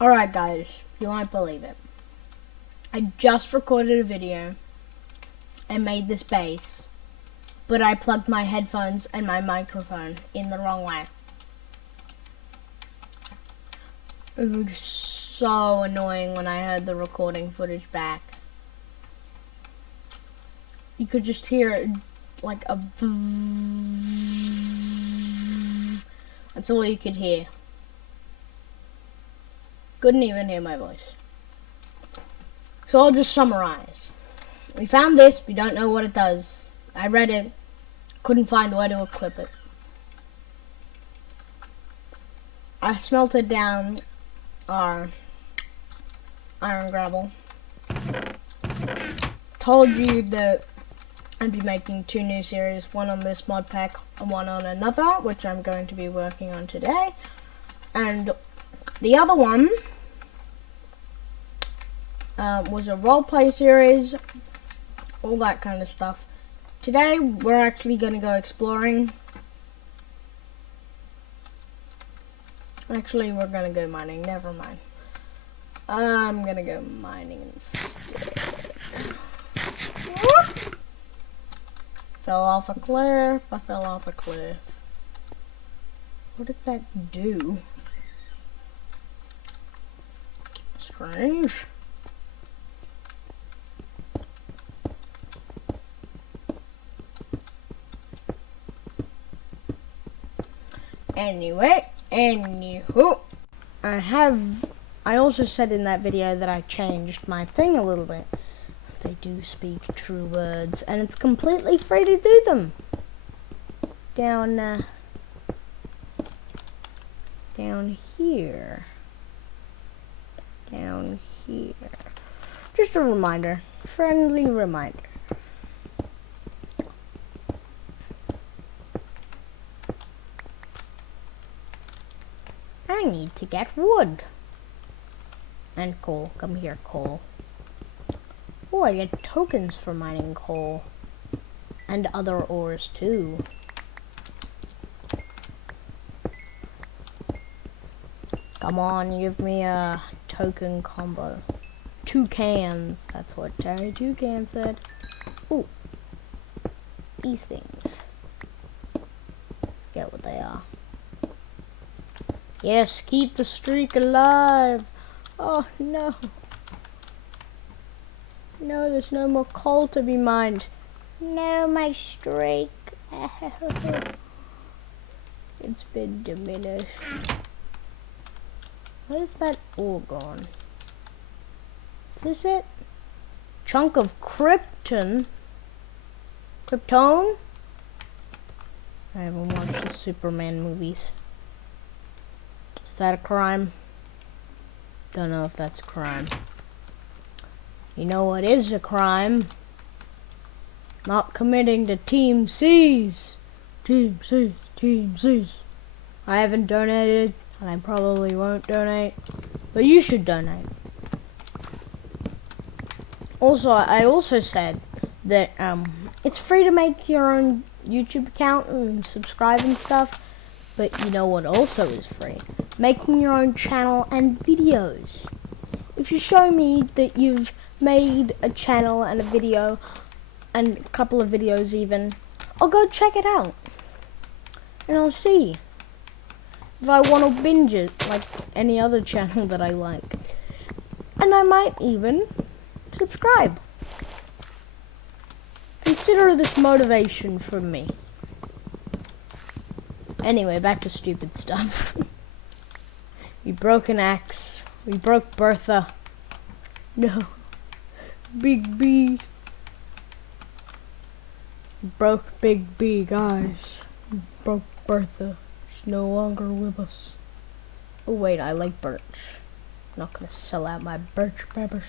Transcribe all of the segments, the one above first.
Alright guys, you won't believe it. I just recorded a video and made this bass, but I plugged my headphones and my microphone in the wrong way. It was so annoying when I heard the recording footage back. You could just hear like a that's all you could hear. Couldn't even hear my voice. So I'll just summarize. We found this, we don't know what it does. I read it, couldn't find where to equip it. I smelted down our iron gravel. Told you that I'd be making 2 new series, one on this mod pack and one on another, which I'm going to be working on today. And the other one was a roleplay series, all that kind of stuff. Today we're actually going to go exploring. Actually, we're going to go mining, never mind. I'm going to go mining instead. Fell off a cliff, I fell off a cliff. What did that do? Strange. Anywho, I also said in that video that I changed my thing a little bit. They do speak true words, and it's completely free to do them. Down here. Down here. Just a reminder. Friendly reminder. I need to get wood. And coal. Come here, coal. Oh, I get tokens for mining coal. And other ores, too. Come on, give me a token combo. 2 cans. That's what Terry Toucan said. Ooh. These things. Get what they are. Yes, keep the streak alive. Oh, no. No, there's no more coal to be mined. No, my streak. It's been diminished. Where's that ore gone? Is this it? Chunk of Krypton? Krypton? I haven't watched the Superman movies. Is that a crime? Don't know if that's a crime. You know what is a crime? Not committing to Team C's. Team C's. Team C's. I haven't donated, and I probably won't donate, but you should donate. Also, I also said that it's free to make your own YouTube account and subscribe and stuff, but you know what also is free? Making your own channel and videos. If you show me that you've made a channel and a video, and a couple of videos even, I'll go check it out. And I'll see if I want to binge it like any other channel that I like. And I might even subscribe. Consider this motivation from me. Anyway, back to stupid stuff. We broke an axe. We broke Bertha. No. Big B. Broke Big B, guys. Broke Bertha. She's no longer with us. Oh wait, I like birch. Not gonna sell out my birch peppers.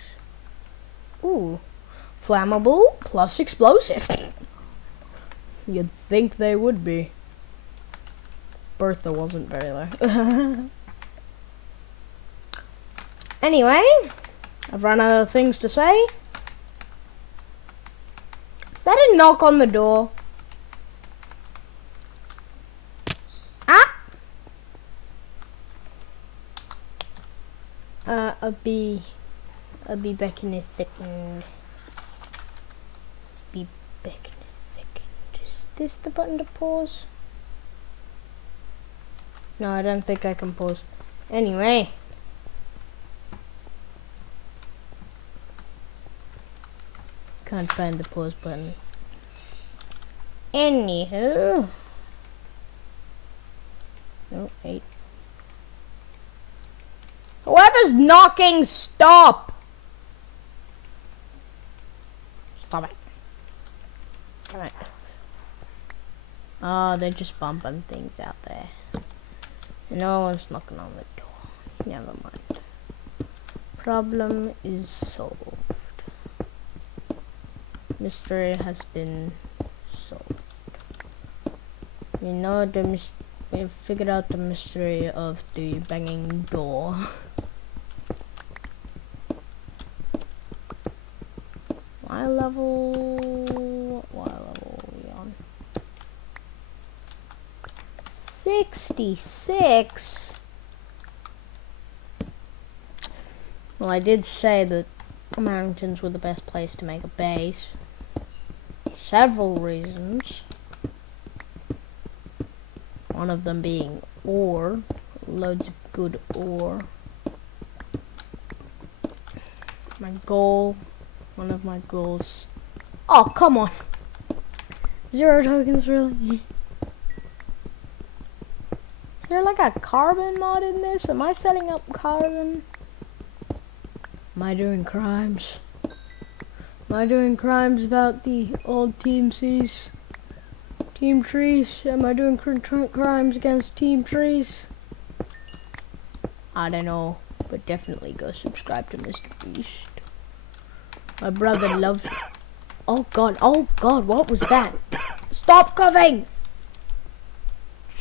Ooh. Flammable plus explosive. You'd think they would be. Bertha wasn't very low. Anyway, I've run out of things to say. Is that a knock on the door? Ah! I'll be back in a second. Be back in a second. Is this the button to pause? No, I don't think I can pause. Anyway. Can't find the pause button. Anywho. No, 8. Whoever's knocking, stop! Stop it. Come on. Oh, they're just bumping things out there. No one's knocking on the door. Never mind. Problem is solved. Mystery has been solved. We've figured out the mystery of the banging door. What level are we on? 66? Well, I did say that the mountains were the best place to make a base. Several reasons. One of them being ore. Loads of good ore. My goal. One of my goals. Oh, come on. 0 tokens, really? Is there like a carbon mod in this? Am I setting up carbon? Am I doing crimes? Am I doing crimes about the old Team C's? Team Trees? Am I doing crimes against Team Trees? I don't know, but definitely go subscribe to Mr. Beast. My brother loves it. Oh god, what was that? Stop coughing!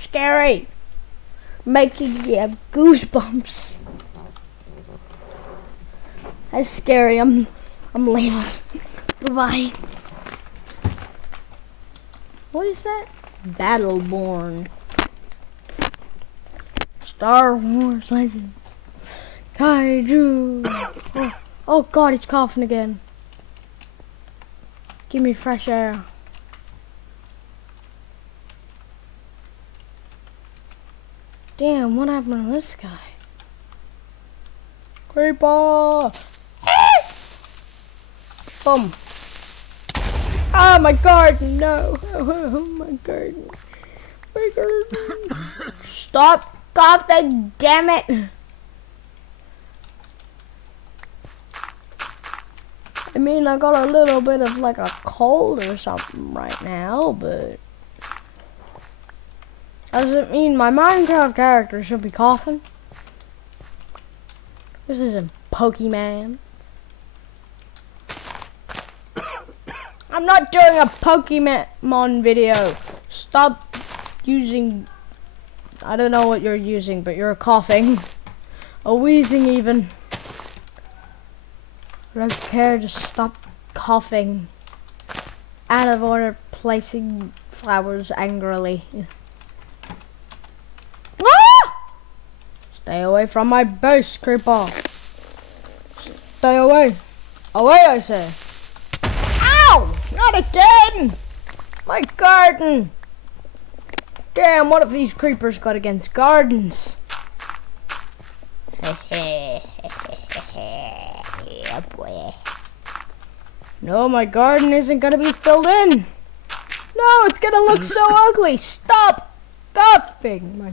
Scary! Making me have goosebumps. That's scary, I'm leaving. Bye-bye. What is that? Battleborn. Star Wars Legends. Kaiju. Oh god, it's coughing again. Give me fresh air. Damn, what happened to this guy? Creeper! Boom. Ah, my garden, no. Oh, my garden. My garden. Stop coughing, damn it. I mean, I got a little bit of like a cold or something right now, but doesn't mean my Minecraft character should be coughing. This isn't Pokemon. I'm not doing a Pokemon video. Stop using, I don't know what you're using, but you're coughing. Or wheezing even. I don't care, just stop coughing. Out of order, placing flowers angrily. Ah! Stay away from my base, creeper. Stay away. Away, I say. Ow! Not again! My garden! Damn, what have these creepers got against gardens? Yeah, boy. No, my garden isn't gonna be filled in. No, it's gonna look so ugly. Stop coughing. My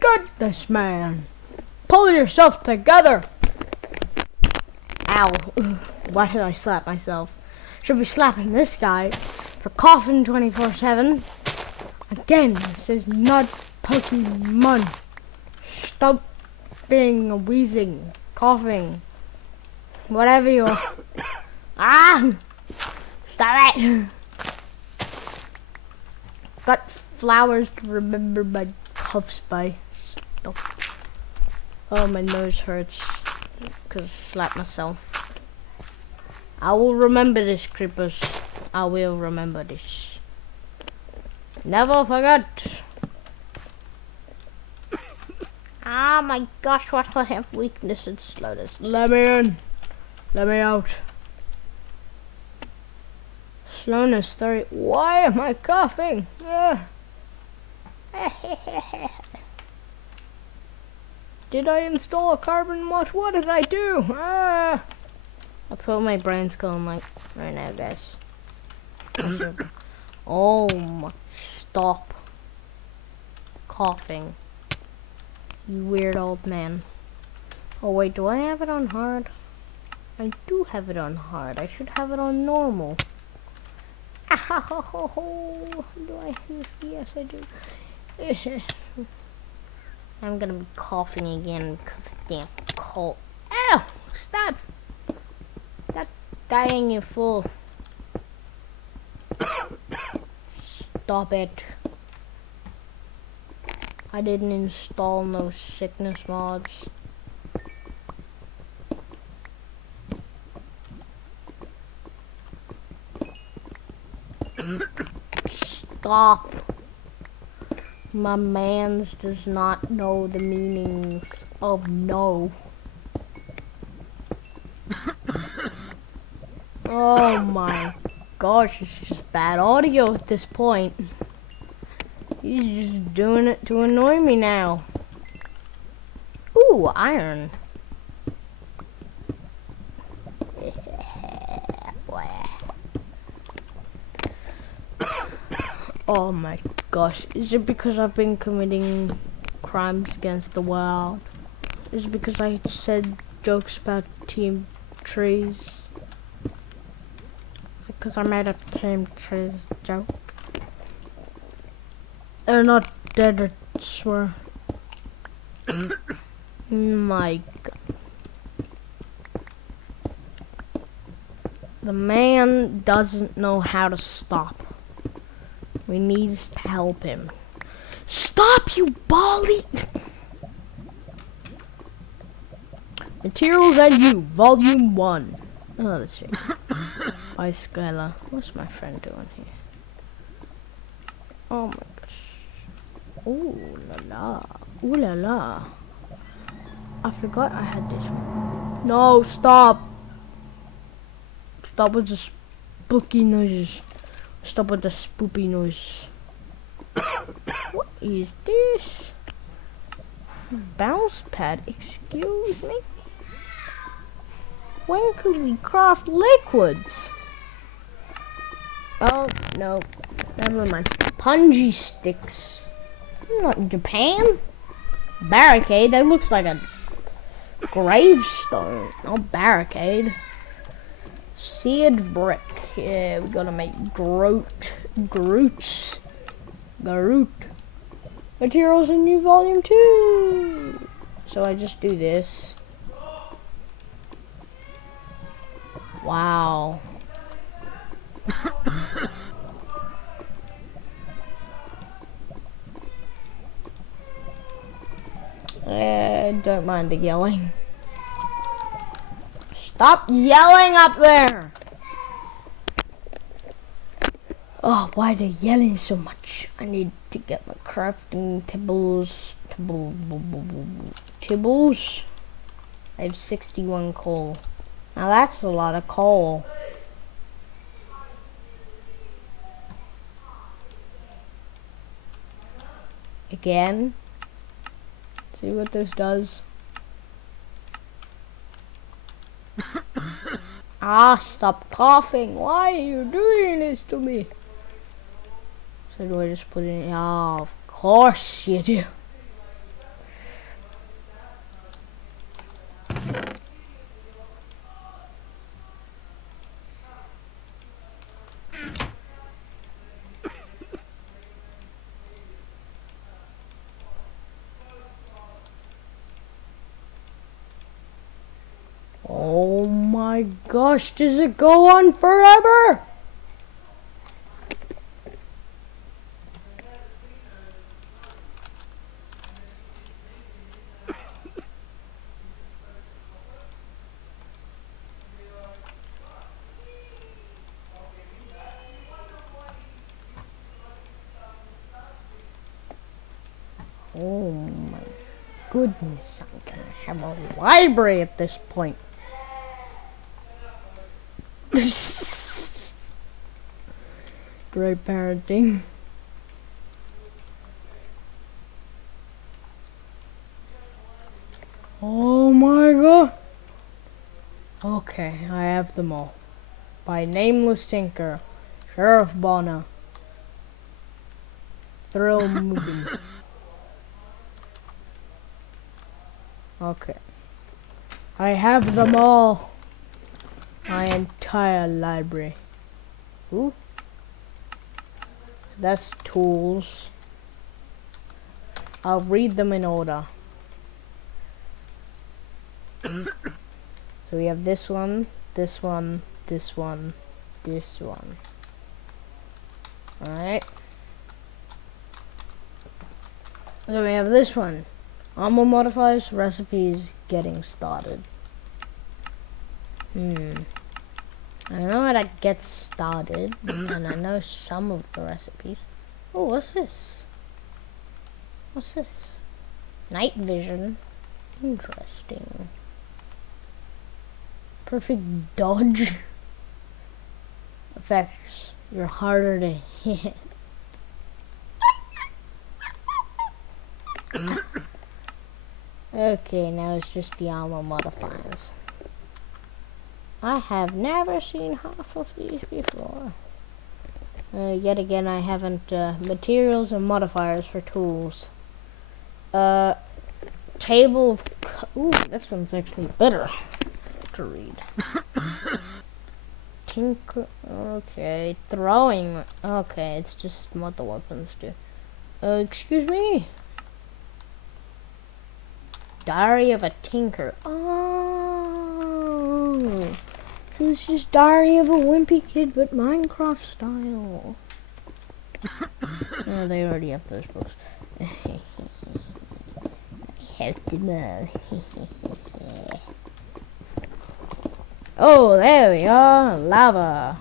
goodness, man. Pull yourself together. Ow. Why did I slap myself? Should be slapping this guy for coughing 24/7. Again, this is not Pokemon. Stop being a wheezing, coughing, whatever you are. Ah! Stop it! Got flowers to remember my coughs by. Stop. Oh, my nose hurts because I slapped myself. I will remember this, creepers. I will remember this. Never forget. Ah! Oh my gosh, what I have weakness and slowness. Let me in. Let me out. Slowness 30. Why am I coughing? Did I install a carbon mod? What did I do? That's what my brain's going like right now, guys. Oh my, stop coughing, you weird old man. Oh wait, do I have it on hard? I do have it on hard. I should have it on normal. Do I? Yes, I do. I'm gonna be coughing again because of damn cold. Ow! Stop! Stop dying, you fool. Stop it. I didn't install no sickness mods. Stop. My mans does not know the meanings of no. Oh my gosh, it's just bad audio at this point. He's just doing it to annoy me now. Ooh, iron. Oh my gosh, is it because I've been committing crimes against the world? Is it because I said jokes about Team Trees? Is it because I made a Team Trees joke? They're not dead, I swear. My God. The man doesn't know how to stop. We need to help him. Stop, you bally! Materials and You, Volume 1. Oh, let's see. Hi, Skylar. What's my friend doing here? Oh my gosh. Ooh la la. Ooh la la. I forgot I had this one. No, stop! Stop with the spooky noises. Stop with the spoopy noise. What is this? Bounce pad, excuse me? When could we craft liquids? Oh, no. Never mind. Punji sticks. I'm not in Japan. Barricade, that looks like a gravestone. No barricade. Seared brick. Yeah, we gotta make Groot. Materials in New Volume 2. So I just do this. Wow. Don't mind the yelling. Stop yelling up there! Oh, why are they yelling so much? I need to get my crafting tables. I have 61 coal. Now that's a lot of coal. Again. See what this does. Stop coughing. Why are you doing this to me? So do I just put it in? Oh, of course you do. Oh my gosh, does it go on forever? Oh my goodness, I'm gonna have a library at this point. Great parenting. Oh my god. Okay, I have them all. By Nameless Tinker, Sheriff Bonner, Thrill Mugen. Okay. I have them all. My entire library. Ooh. That's tools. I'll read them in order. So we have this one, this one, this one, this one. Alright. So we have this one. Armor modifiers, recipes, getting started. I know how to get started, and I know some of the recipes. Oh, what's this? What's this? Night vision. Interesting. Perfect dodge. Effects. You're harder to hit. Okay, now it's just the armor modifiers. I have never seen half of these before. Yet again, I haven't, materials and modifiers for tools. Table of, ooh, this one's actually better to read. Tinker, okay, throwing, okay, it's just what the weapons do. Excuse me? Diary of a Tinker. Oh, so it's just Diary of a Wimpy Kid, but Minecraft style. Oh, they already have those books. Have to know. Oh, there we are. Lava.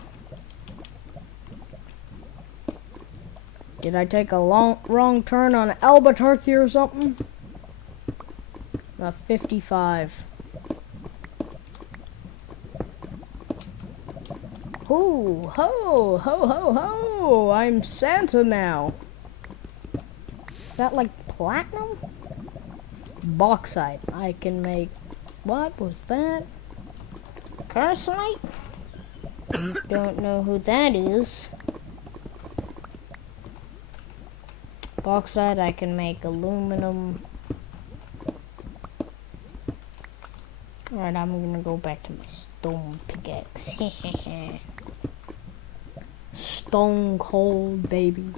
Did I take a wrong turn on Albuquerque or something? 55. Ho, ho, ho, ho, ho! I'm Santa now. Is that like platinum? Bauxite. I can make. What was that? Cursite? Don't know who that is. Bauxite. I can make aluminum. Alright, I'm gonna go back to my stone pickaxe. Stone cold, baby.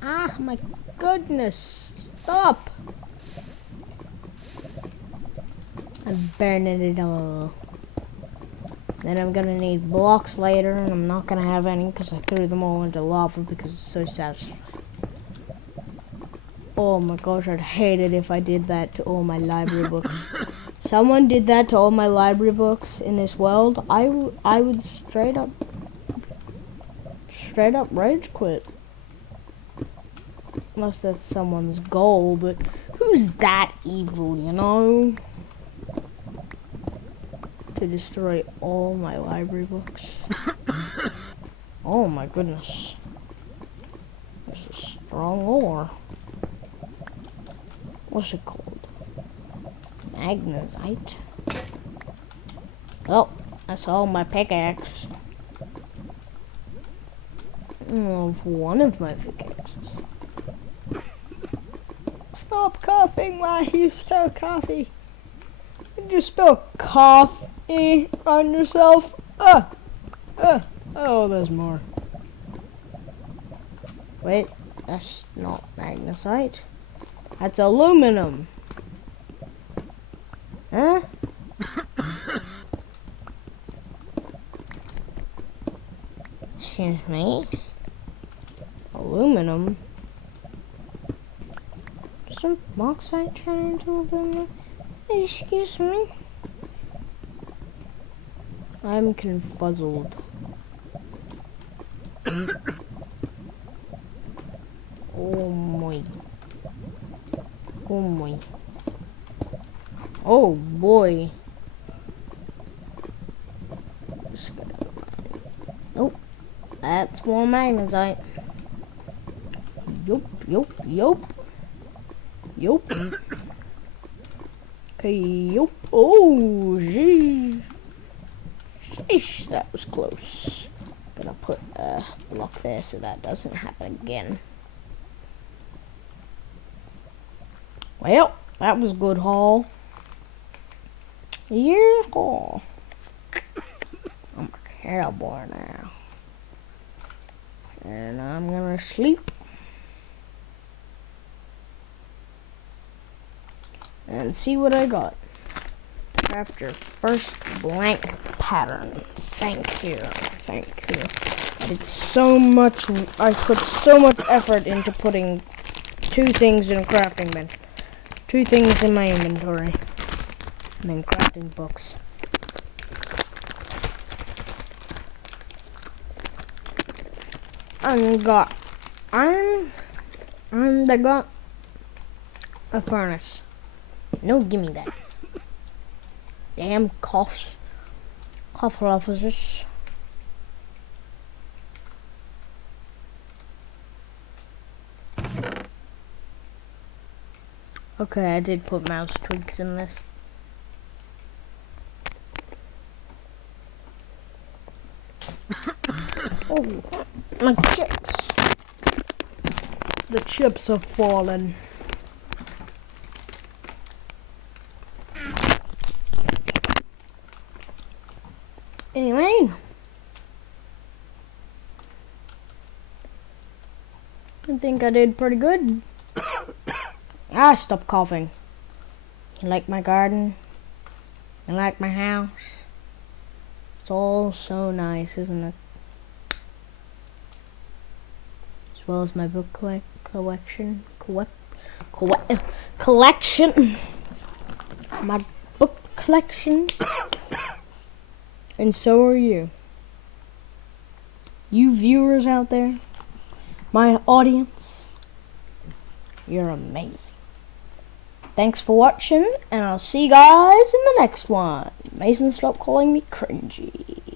Ah, my goodness. Stop. I'm burning it all. Then I'm gonna need blocks later, and I'm not gonna have any because I threw them all into lava because it's so satisfying. Oh my gosh, I'd hate it if I did that to all my library books. Someone did that to all my library books in this world, I would straight up rage quit. Unless that's someone's goal, but who's that evil, you know? To destroy all my library books. Oh my goodness. This is strong ore. What's it called? Magnesite. Oh, that's all my pickaxe. One of my pickaxes. Stop coughing while you stir coffee. You just spill coffee on yourself. Oh, there's more. Wait, that's not magnesite. That's aluminum. Huh? Excuse me. Aluminum? Does some bauxite turn into aluminum? Excuse me? I'm confuzzled. Oh my. Oh my. Oh boy. Oh, that's more magnetite. Yup, yup, yup. Yup. Okay, yup. Oh, gee. Sheesh, that was close. Gonna put a block there so that doesn't happen again. Well, that was a good haul. Yeah, haul. I'm a cowboy now. And I'm gonna sleep. And see what I got. After first blank pattern. Thank you. Thank you. I put so much effort into putting 2 things in a crafting bench. 2 things in my inventory. And then crafting books. And got iron. And I got a furnace. No, give me that. Damn cough officers. Okay, I did put mouse tweaks in this. Oh, my chips. The chips have fallen. Anyway, I think I did pretty good. Stop coughing. You like my garden? You like my house? It's all so nice, isn't it? As well as my book collection. Collection. My book collection. And so are you. You viewers out there, my audience, you're amazing. Thanks for watching, and I'll see you guys in the next one. Mason, stop calling me cringy.